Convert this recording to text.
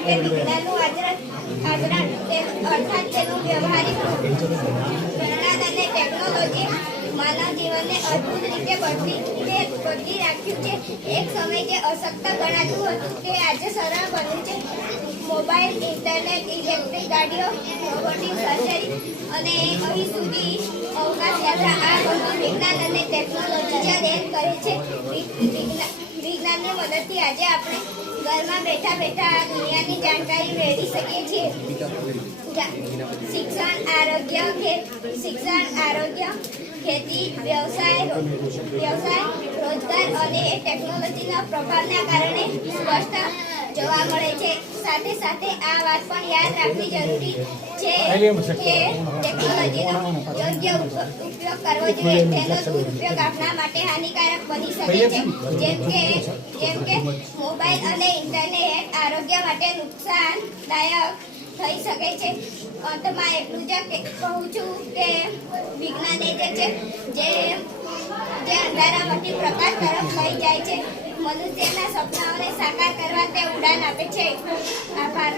એટલે વિજ્ઞાનનું આચરણ અર્થાત તેનું વ્યવહારિક વિજ્ઞાન અને ટેકનોલોજી માનવ જીવનને અદ્ભુત રીતે બદલી રાખ્યું છે. એક સમય જે અશક્ય ગણાતું હતું તે આજે સરળ બન્યું છે. મોબાઈલ, ઇન્ટરનેટ, ઇલેક્ટ્રિક ગાડીઓ, રોબોટિક સર્જરી અને અહીં સુધી અવકાશ યાત્રા આ બધું વિજ્ઞાન અને ટેકનોલોજી જ દેન કરે છે. વિજ્ઞાનની મદદથી આજે આપણે ઘરમાં બેઠા બેઠા આ દુનિયાની જાણકારી મેળવી શકીએ છીએ. શિક્ષણ, આરોગ્ય, ખેતી, વ્યવસાય, રોજગાર અને ટેકનોલોજીના પ્રભાવના કારણે સ્પષ્ટ જોવા મળે છે. સાથે સાથે આ વાત પણ યાદ રાખવી જરૂરી છે કે ટેકનોલોજીનો યોગ્ય ઉપયોગ કરવો જોઈએ. તેનો દુરુપયોગ આપણા માટે હાનિકારક બની શકે છે. જેમ કે મોબાઈલ અને ઇન્ટરનેટ આરોગ્ય માટે નુકસાનદાયક થઈ શકે છે. અંતમાં એટલું જ કહું છું કે વિજ્ઞાન એ જે અંધારામાંથી પ્રકાશ તરફ લઈ જાય છે. મનુષ્યના સપનાઓને સાકાર કરવા તે ઉડાન આપે છે. આભાર.